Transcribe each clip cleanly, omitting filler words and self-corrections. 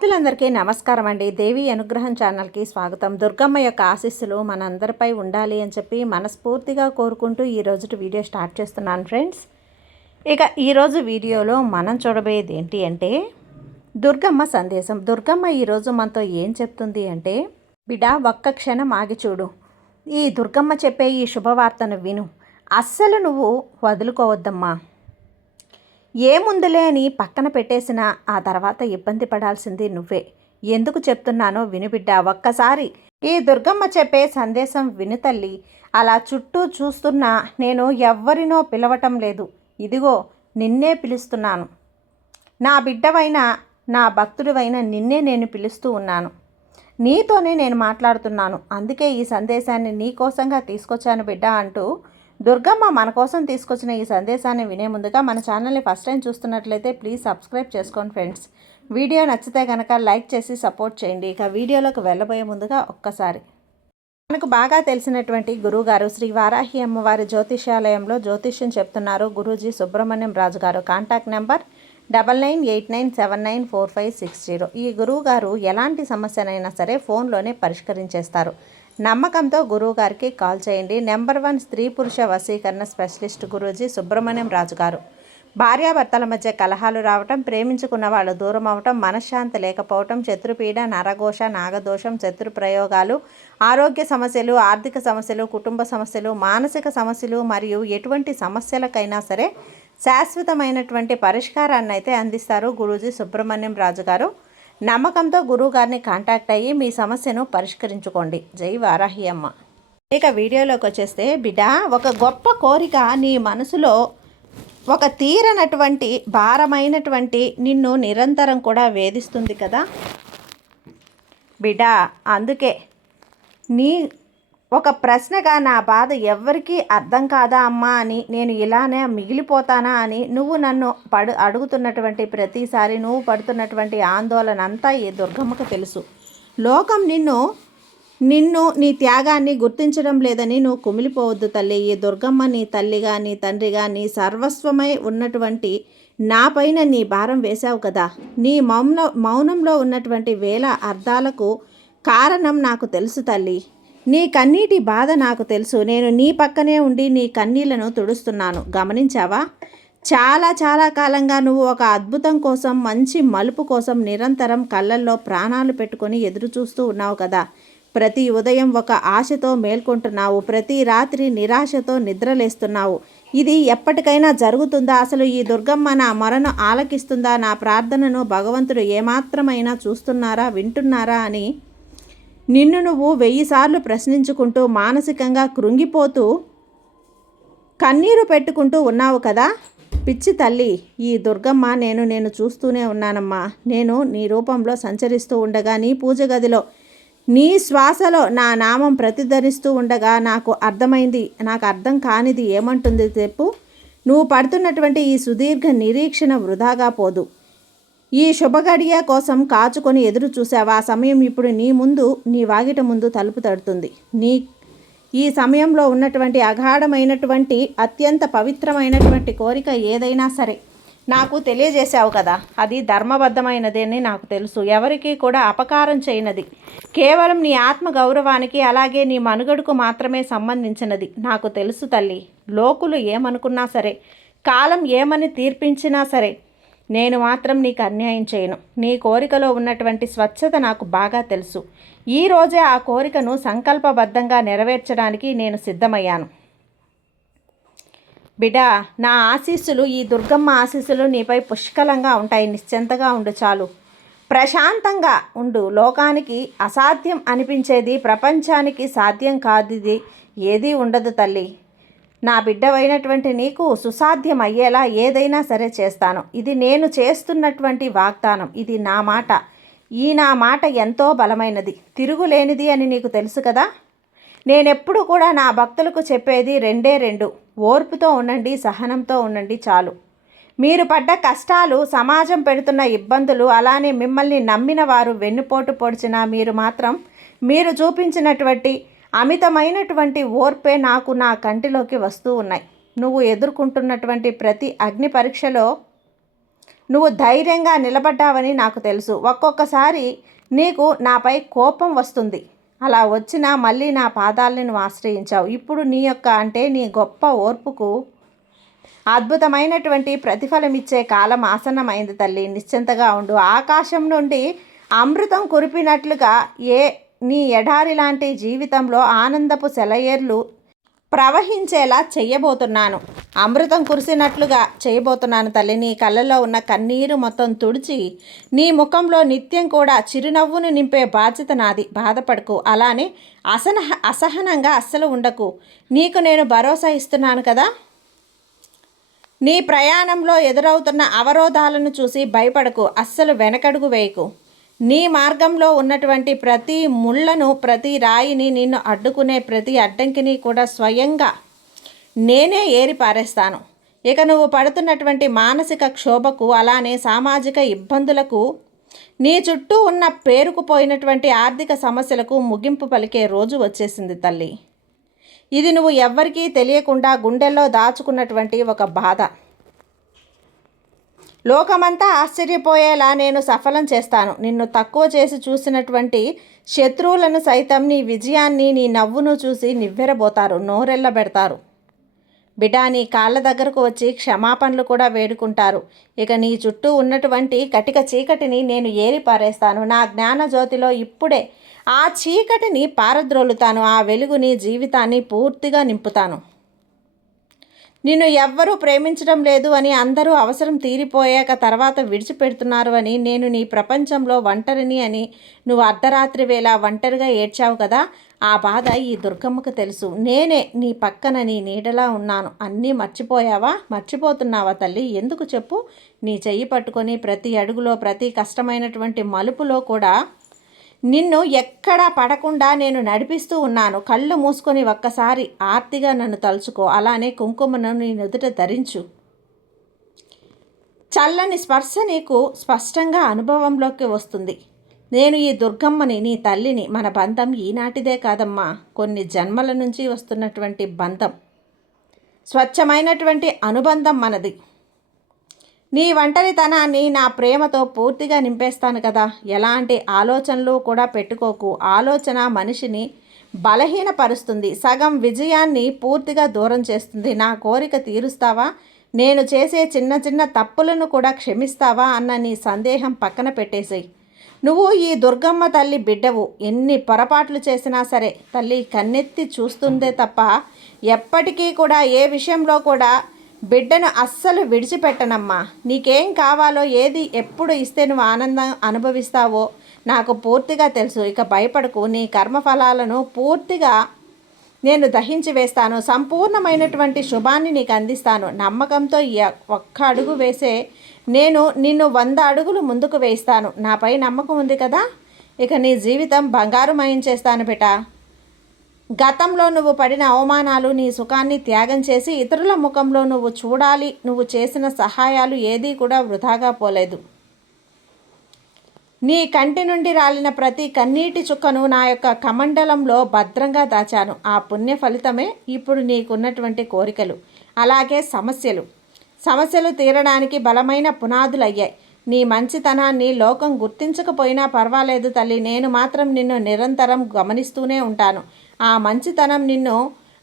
భక్తులందరికీ నమస్కారం అండి. దేవి అనుగ్రహం ఛానల్కి స్వాగతం. దుర్గమ్మ యొక్క ఆశీస్సులు మనందరిపై ఉండాలి అని చెప్పి మనస్ఫూర్తిగా కోరుకుంటూ ఈరోజు వీడియో స్టార్ట్ చేస్తున్నాను ఫ్రెండ్స్. ఇక ఈరోజు వీడియోలో మనం చూడబోయేది ఏంటి అంటే దుర్గమ్మ సందేశం. దుర్గమ్మ ఈరోజు మనతో ఏం చెప్తుంది అంటే, బిడ్డ ఒక్క క్షణం ఆగి చూడు, ఈ దుర్గమ్మ చెప్పే ఈ శుభవార్తను విను, అస్సలు నువ్వు వదులుకోవద్దమ్మా. ఏముందులే అని పక్కన పెట్టేసిన ఆ తర్వాత ఇబ్బంది పడాల్సింది నువ్వే. ఎందుకు చెప్తున్నానో వినుబిడ్డ. ఒక్కసారి ఈ దుర్గమ్మ చెప్పే సందేశం విను తల్లి. అలా చుట్టూ చూస్తున్నా నేను ఎవ్వరినో పిలవటం లేదు, ఇదిగో నిన్నే పిలుస్తున్నాను. నా బిడ్డవైన నా భక్తుడివైన నిన్నే నేను పిలుస్తూ ఉన్నాను. నీతోనే నేను మాట్లాడుతున్నాను. అందుకే ఈ సందేశాన్ని నీ కోసంగా తీసుకొచ్చాను బిడ్డ అంటూ దుర్గమ్మ మన కోసం తీసుకొచ్చిన ఈ సందేశాన్ని వినే ముందుగా మన ఛానల్ని ఫస్ట్ టైం చూస్తున్నట్లయితే ప్లీజ్ సబ్స్క్రైబ్ చేసుకోండి ఫ్రెండ్స్. వీడియో నచ్చితే కనుక లైక్ చేసి సపోర్ట్ చేయండి. ఇక వీడియోలోకి వెళ్ళబోయే ముందుగా ఒక్కసారి మనకు బాగా తెలిసినటువంటి గురువుగారు శ్రీ వారాహి అమ్మవారి జ్యోతిష్యాలయంలో జ్యోతిష్యం చెప్తున్నారు గురూజీ సుబ్రహ్మణ్యం రాజు గారు. Contact number 9989794560. ఈ గురువుగారు ఎలాంటి సమస్యనైనా సరే ఫోన్లోనే పరిష్కరించేస్తారు. నమ్మకంతో గురువుగారికి కాల్ చేయండి. నెంబర్ 1 స్త్రీ పురుష వశీకరణ స్పెషలిస్ట్ గురూజీ సుబ్రహ్మణ్యం రాజు గారు. భార్యాభర్తల మధ్య కలహాలు రావటం, ప్రేమించుకున్న వాళ్ళు దూరం అవటం, మనశ్శాంతి లేకపోవటం, శత్రుపీడ, నరఘోష, నాగదోషం, శత్రు ప్రయోగాలు, ఆరోగ్య సమస్యలు, ఆర్థిక సమస్యలు, కుటుంబ సమస్యలు, మానసిక సమస్యలు మరియు ఎటువంటి సమస్యలకైనా సరే శాశ్వతమైనటువంటి పరిష్కారాన్ని అయితే అందిస్తారు గురూజీ సుబ్రహ్మణ్యం రాజు గారు. నమ్మకంతో గురువు గారిని కాంటాక్ట్ అయ్యి మీ సమస్యను పరిష్కరించుకోండి. జై వారాహి అమ్మ. ఇక వీడియోలోకి వచ్చేస్తే, బిడ్డ ఒక గొప్ప కోరిక నీ మనసులో ఒక తీరనటువంటి భారమైనటువంటి నిన్ను నిరంతరం కూడా వేధిస్తుంది కదా బిడ్డ. అందుకే నీ ఒక ప్రశ్నగా నా బాధ ఎవ్వరికీ అర్థం కాదా అమ్మా అని, నేను ఇలానే మిగిలిపోతానా అని నువ్వు నన్ను అడుగుతున్నటువంటి ప్రతిసారి నువ్వు పడుతున్నటువంటి ఆందోళన అంతా ఈ దుర్గమ్మకు తెలుసు. లోకం నిన్ను నీ త్యాగాన్ని గుర్తించడం లేదని నువ్వు కుమిలిపోవద్దు తల్లి. ఈ దుర్గమ్మ నీ తల్లిగా, నీ తండ్రిగా, నీ సర్వస్వమై ఉన్నటువంటి నా పైన నీ భారం వేశావు కదా. నీ మౌనంలో ఉన్నటువంటి వేల అర్థాలకు కారణం నాకు తెలుసు తల్లి. నీ కన్నీటి బాధ నాకు తెలుసు. నేను నీ పక్కనే ఉండి నీ కన్నీళ్లను తుడుస్తున్నాను. గమనించావా? చాలా చాలా కాలంగా నువ్వు ఒక అద్భుతం కోసం, మంచి మలుపు కోసం నిరంతరం కళ్ళల్లో ప్రాణాలు పెట్టుకొని ఎదురు చూస్తూ ఉన్నావు కదా. ప్రతి ఉదయం ఒక ఆశతో మేల్కొంటున్నావు, ప్రతి రాత్రి నిరాశతో నిద్రలేస్తున్నావు. ఇది ఎప్పటికైనా జరుగుతుందా? అసలు ఈ దుర్గమ్మ నా మొరను ఆలకిస్తుందా? నా ప్రార్థనను భగవంతుడు ఏమాత్రమైనా చూస్తున్నారా, వింటున్నారా అని నిన్ను నువ్వు 1000 సార్లు ప్రశ్నించుకుంటూ మానసికంగా కృంగిపోతూ కన్నీరు పెట్టుకుంటూ ఉన్నావు కదా పిచ్చి తల్లి. ఈ దుర్గమ్మ నేను చూస్తూనే ఉన్నానమ్మా. నేను నీ రూపంలో సంచరిస్తూ ఉండగా, నీ పూజ గదిలో నీ శ్వాసలో నా నామం ప్రతిధ్వనిస్తూ ఉండగా నాకు అర్థమైంది. నాకు అర్థం కానిది ఏమంటుంది చెప్పు? నువ్వు పడుతున్నటువంటి ఈ సుదీర్ఘ నిరీక్షణ వృధాగా పోదు. ఈ శుభగడియ కోసం కాచుకొని ఎదురు చూసావా? ఆ సమయం ఇప్పుడు నీ ముందు, నీ వాకిట ముందు తలుపు తడుతుంది. ఈ సమయంలో ఉన్నటువంటి అగాఢమైనటువంటి అత్యంత పవిత్రమైనటువంటి కోరిక ఏదైనా సరే నాకు తెలియజేశావు కదా. అది ధర్మబద్ధమైనదని నాకు తెలుసు. ఎవరికీ కూడా అపకారం చేయనది. కేవలం నీ ఆత్మ గౌరవానికి, అలాగే నీ మనుగడకు మాత్రమే సంబంధించినది నాకు తెలుసు తల్లి. లోకులు ఏమనుకున్నా సరే, కాలం ఏమని తీర్పించినా సరే, నేను మాత్రం నీకు అన్యాయం చేయను. నీ కోరికలో ఉన్నటువంటి స్వచ్ఛత నాకు బాగా తెలుసు. ఈరోజే ఆ కోరికను సంకల్పబద్ధంగా నెరవేర్చడానికి నేను సిద్ధమయ్యాను. బిడ్డ, నా ఆశీస్సులు, ఈ దుర్గమ్మ ఆశీస్సులు నీపై పుష్కలంగా ఉంటాయి. నిశ్చింతగా ఉండు చాలు. ప్రశాంతంగా ఉండు. లోకానికి అసాధ్యం అనిపించేది ప్రపంచానికి సాధ్యం కాదిది ఏదీ ఉండదు తల్లి. నా బిడ్డవైనటువంటి నీకు సుసాధ్యం అయ్యేలా ఏదైనా సరే చేస్తాను. ఇది నేను చేస్తున్నటువంటి వాగ్దానం. ఇది నా మాట. నా మాట ఎంతో బలమైనది, తిరుగులేనిది అని నీకు తెలుసు కదా. నేనెప్పుడు కూడా నా భక్తులకు చెప్పేది రెండు. ఓర్పుతో ఉండండి, సహనంతో ఉండండి చాలు. మీరు పడ్డ కష్టాలు, సమాజం పెడుతున్న ఇబ్బందులు, అలానే మిమ్మల్ని నమ్మిన వారు వెన్నుపోటు పొడిచినా మీరు చూపించినటువంటి అమితమైనటువంటి ఓర్పే నాకు నా కంటిలోకి వస్తూ ఉన్నాయి. నువ్వు ఎదుర్కొంటున్నటువంటి ప్రతి అగ్ని పరీక్షలో నువ్వు ధైర్యంగా నిలబడ్డావని నాకు తెలుసు. ఒక్కొక్కసారి నీకు నాపై కోపం వస్తుంది. అలా వచ్చినా మళ్ళీ నా పాదాలని నువ్వు ఆశ్రయించావు. ఇప్పుడు నీ గొప్ప ఓర్పుకు అద్భుతమైనటువంటి ప్రతిఫలం ఇచ్చే కాలం ఆసన్నమైంది తల్లి. నిశ్చింతగా ఉండు. ఆకాశం నుండి అమృతం కురిపినట్లుగా నీ ఎడారి లాంటి జీవితంలో ఆనందపు సెలయేర్లు ప్రవహించేలా చేయబోతున్నాను. అమృతం కురిసినట్లుగా చేయబోతున్నాను తల్లి. నీ కళ్ళల్లో ఉన్న కన్నీరు మొత్తం తుడిచి నీ ముఖంలో నిత్యం కూడా చిరునవ్వును నింపే బాధ్యత నాది. బాధపడకు, అలానే అసహనంగా అస్సలు ఉండకు. నీకు నేను భరోసా ఇస్తున్నాను కదా. నీ ప్రయాణంలో ఎదురవుతున్న అవరోధాలను చూసి భయపడకు, అస్సలు వెనకడుగు వేయకు. నీ మార్గంలో ఉన్నటువంటి ప్రతి ముళ్ళను, ప్రతి రాయిని, నిన్ను అడ్డుకునే ప్రతి అడ్డంకిని కూడా స్వయంగా నేనే ఏరి పారేస్తాను. ఇక నువ్వు పడుతున్నటువంటి మానసిక క్షోభకు, అలానే సామాజిక ఇబ్బందులకు, నీ చుట్టూ ఉన్న పేరుకుపోయినటువంటి ఆర్థిక సమస్యలకు ముగింపు పలికే రోజు వచ్చేసింది తల్లి. ఇది నువ్వు ఎవ్వరికీ తెలియకుండా గుండెల్లో దాచుకున్నటువంటి ఒక బాధ. లోకమంతా ఆశ్చర్యపోయేలా నేను సఫలం చేస్తాను. నిన్ను తక్కువ చేసి చూసినటువంటి శత్రువులను సైతం నీ విజయాన్ని, నీ నవ్వును చూసి నివ్వెరబోతారు, నోరెళ్ళబెడతారు. బిడ్డా, నీ కాళ్ళ దగ్గరకు వచ్చి క్షమాపణలు కూడా వేడుకుంటారు. ఇక నీ చుట్టూ ఉన్నటువంటి కటిక చీకటిని నేను ఏరి పారేస్తాను. నా జ్ఞాన జ్యోతిలో ఇప్పుడే ఆ చీకటిని పారద్రోలుతాను. ఆ వెలుగుని జీవితాన్ని పూర్తిగా నింపుతాను. నిన్ను ఎవ్వరూ ప్రేమించడం లేదు అని, అందరూ అవసరం తీరిపోయాక తర్వాత విడిచిపెడుతున్నారు అని, నేను నీ ప్రపంచంలో ఒంటరిని అని నువ్వు అర్ధరాత్రి వేళ ఒంటరిగా ఏడ్చావు కదా, ఆ బాధ ఈ దుర్గమ్మకు తెలుసు. నేనే నీ పక్కన నీ నీడలా ఉన్నాను. అన్నీ మర్చిపోయావా? మర్చిపోతున్నావా తల్లి? ఎందుకు చెప్పు? నీ చెయ్యి పట్టుకొని ప్రతి అడుగులో, ప్రతి కష్టమైనటువంటి మలుపులో కూడా నిన్ను ఎక్కడా పడకుండా నేను నడిపిస్తూ ఉన్నాను. కళ్ళు మూసుకొని ఒక్కసారి ఆర్తిగా నన్ను తలుచుకో. అలానే కుంకుమను నీ నుదుట ధరించు. చల్లని స్పర్శ నీకు స్పష్టంగా అనుభవంలోకి వస్తుంది. నేను ఈ దుర్గమ్మని, నీ తల్లిని. మన బంధం ఈనాటిదే కాదమ్మా, కొన్ని జన్మల నుంచి వస్తున్నటువంటి బంధం. స్వచ్ఛమైనటువంటి అనుబంధం మనది. నీ ఒంటరితనాన్ని నా ప్రేమతో పూర్తిగా నింపేస్తాను కదా. ఎలాంటి ఆలోచనలు కూడా పెట్టుకోకు. ఆలోచన మనిషిని బలహీనపరుస్తుంది, సగం విజయాన్ని పూర్తిగా దూరం చేస్తుంది. నా కోరిక తీరుస్తావా? నేను చేసే చిన్న చిన్న తప్పులను కూడా క్షమిస్తావా అన్న నీ సందేహం పక్కన పెట్టేసేయి. నువ్వు ఈ దుర్గమ్మ తల్లి బిడ్డవు. ఎన్ని పొరపాట్లు చేసినా సరే తల్లి కన్నెత్తి చూస్తుందే తప్ప ఎప్పటికీ కూడా ఏ విషయంలో కూడా బిడ్డను అస్సలు విడిచిపెట్టనమ్మా. నీకేం కావాలో, ఏది ఎప్పుడు ఇస్తే నువ్వు ఆనందం అనుభవిస్తావో నాకు పూర్తిగా తెలుసు. ఇక భయపడకు. నీ కర్మఫలాలను పూర్తిగా నేను దహించి వేస్తాను. సంపూర్ణమైనటువంటి శుభాన్ని నీకు అందిస్తాను. నమ్మకంతో ఒక్క అడుగు వేసే నేను నిన్ను 100 అడుగులు ముందుకు వేస్తాను. నాపై నమ్మకం ఉంది కదా. ఇక నీ జీవితం బంగారుమయం చేస్తాను బిడ్డ. గతంలో నువ్వు పడిన అవమానాలు, నీ సుఖాన్ని త్యాగం చేసి ఇతరుల ముఖంలో నువ్వు చూడాలి. నువ్వు చేసిన సహాయాలు ఏదీ కూడా వృధాగా పోలేదు. నీ కంటి నుండి రాలిన ప్రతి కన్నీటి చుక్కను నా యొక్క కమండలంలో భద్రంగా దాచాను. ఆ పుణ్య ఫలితమే ఇప్పుడు నీకున్నటువంటి కోరికలు, అలాగే సమస్యలు తీరడానికి బలమైన పునాదులయ్యాయి. నీ మంచితనాన్ని లోకం గుర్తించకపోయినా పర్వాలేదు తల్లి. నేను మాత్రం నిన్ను నిరంతరం గమనిస్తూనే ఉంటాను. ఆ మంచితనం నిన్ను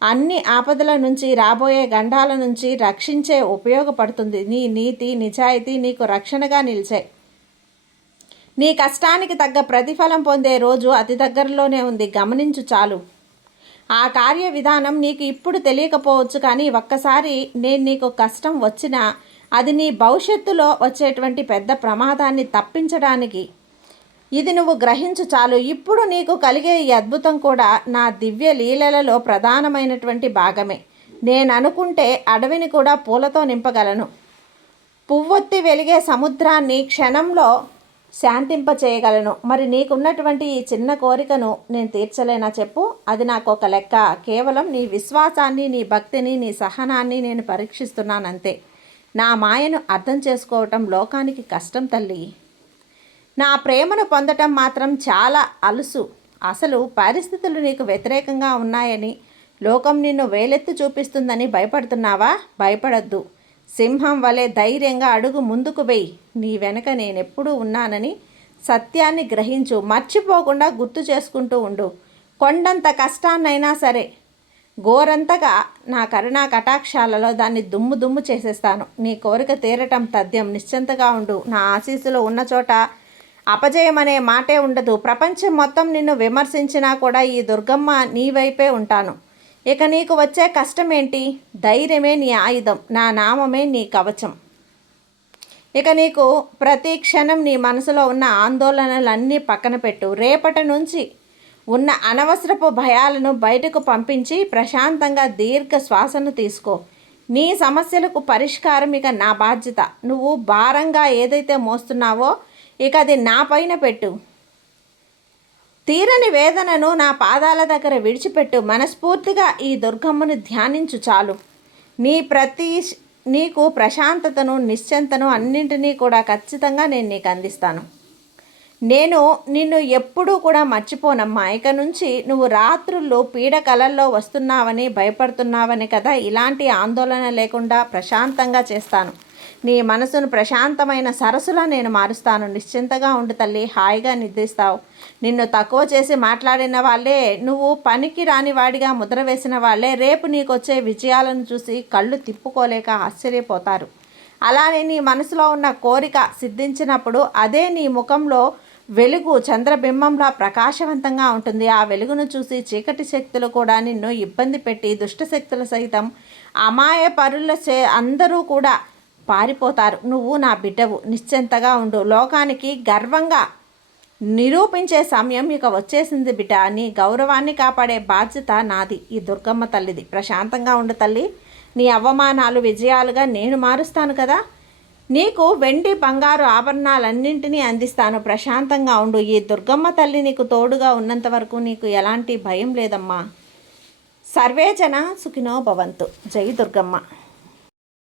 అన్ని ఆపదల నుంచి, రాబోయే గండాల నుంచి రక్షించే ఉపయోగపడుతుంది. నీ నీతి, నిజాయితీ నీకు రక్షణగా నిలిచాయి. నీ కష్టానికి తగ్గ ప్రతిఫలం పొందే రోజు అతి దగ్గరలోనే ఉంది. గమనించు చాలు. ఆ కార్య విధానం నీకు ఇప్పుడు తెలియకపోవచ్చు, కానీ ఒక్కసారి నేను నీకు కష్టం వచ్చినా అది నీ భవిష్యత్తులో వచ్చేటువంటి పెద్ద ప్రమాదాన్ని తప్పించడానికి ఇది నువ్వు గ్రహించు చాలు. ఇప్పుడు నీకు కలిగే ఈ అద్భుతం కూడా నా దివ్య లీలలలో ప్రధానమైనటువంటి భాగమే. నేను అనుకుంటే అడవిని కూడా పూలతో నింపగలను. పువ్వొత్తి వెలిగే సముద్రాన్ని క్షణంలో శాంతింపచేయగలను. మరి నీకున్నటువంటి ఈ చిన్న కోరికను నేను తీర్చలేనా చెప్పు? అది నాకు ఒక లెక్క. కేవలం నీ విశ్వాసాన్ని, నీ భక్తిని, నీ సహనాన్ని నేను పరీక్షిస్తున్నానంతే. నా మాయను అర్థం చేసుకోవటం లోకానికి కష్టం తల్లి. నా ప్రేమను పొందటం మాత్రం చాలా అలుసు. అసలు పరిస్థితులు నీకు వ్యతిరేకంగా ఉన్నాయని, లోకం నిన్ను వేలెత్తి చూపిస్తుందని భయపడుతున్నావా? భయపడద్దు. సింహం వలె ధైర్యంగా అడుగు ముందుకు వెయ్యి. నీ వెనక నేనెప్పుడూ ఉన్నానని సత్యాన్ని గ్రహించు. మర్చిపోకుండా గుర్తు చేసుకుంటూ ఉండు. కొండంత కష్టాన్నైనా సరే, గోరంతగా నా కరుణా కటాక్షాలలో దాన్ని దుమ్ము దుమ్ము చేసేస్తాను. నీ కోరిక తీరటం తథ్యం. నిశ్చింతగా ఉండు. నా ఆశీస్సులు ఉన్న చోట అపజయం అనే మాటే ఉండదు. ప్రపంచం మొత్తం నిన్ను విమర్శించినా కూడా ఈ దుర్గమ్మ నీ వైపే ఉంటాను. ఇక నీకు వచ్చే కష్టం ఏంటి? ధైర్యమే నీ ఆయుధం, నా నామమే నీ కవచం. ఇక నీకు ప్రతి క్షణం నీ మనసులో ఉన్న ఆందోళనలన్నీ పక్కన పెట్టు. రేపటి నుంచి ఉన్న అనవసరపు భయాలను బయటకు పంపించి ప్రశాంతంగా దీర్ఘ శ్వాసను తీసుకో. నీ సమస్యలకు పరిష్కారం ఇక నా బాధ్యత. నువ్వు భారంగా ఏదైతే మోస్తున్నావో ఇక అది నా పైన పెట్టు. తీరని వేదనను నా పాదాల దగ్గర విడిచిపెట్టు. మనస్ఫూర్తిగా ఈ దుర్గమ్మను ధ్యానించు చాలు. నీకు ప్రశాంతతను, నిశ్చింతను అన్నింటినీ కూడా ఖచ్చితంగా నేను నీకు అందిస్తాను. నేను నిన్ను ఎప్పుడూ కూడా మర్చిపోనమ్మా. ఇక నుంచి నువ్వు రాత్రుల్లో పీడ కలల్లో వస్తున్నావని భయపడుతున్నావని కదా ఇలాంటి ఆందోళన లేకుండా ప్రశాంతంగా చేస్తాను. నీ మనసును ప్రశాంతమైన సరస్సులా నేను మారుస్తాను. నిశ్చింతగా ఉండు తల్లి, హాయిగా నిద్రిస్తావు. నిన్ను తక్కువ చేసి మాట్లాడిన వాళ్ళే, నువ్వు పనికి రాని వాడిగా ముద్ర వేసిన వాళ్ళే రేపు నీకొచ్చే విజయాలను చూసి కళ్ళు తిప్పుకోలేక ఆశ్చర్యపోతారు. అలానే నీ మనసులో ఉన్న కోరిక సిద్ధించినప్పుడు అదే నీ ముఖంలో వెలుగు చంద్రబింబంలా ప్రకాశవంతంగా ఉంటుంది. ఆ వెలుగును చూసి చీకటి శక్తులు కూడా నిన్ను ఇబ్బంది పెట్టి దుష్ట శక్తులు సైతం అమాయ పరుల అందరూ కూడా పారిపోతారు. నువ్వు నా బిడ్డవు, నిశ్చింతగా ఉండు. లోకానికి గర్వంగా నిరూపించే సమయం ఇక వచ్చేసింది బిడ్డ. నీ గౌరవాన్ని కాపాడే బాధ్యత నాది, ఈ దుర్గమ్మ తల్లిది. ప్రశాంతంగా ఉండు తల్లి. నీ అవమానాలు విజయాలుగా నేను మారుస్తాను కదా. నీకు వెండి బంగారు ఆభరణాలన్నింటినీ అందిస్తాను. ప్రశాంతంగా ఉండు. ఈ దుర్గమ్మ తల్లి నీకు తోడుగా ఉన్నంత వరకు నీకు ఎలాంటి భయం లేదమ్మా. సర్వే జన సుఖినో భవంతు. జై దుర్గమ్మ.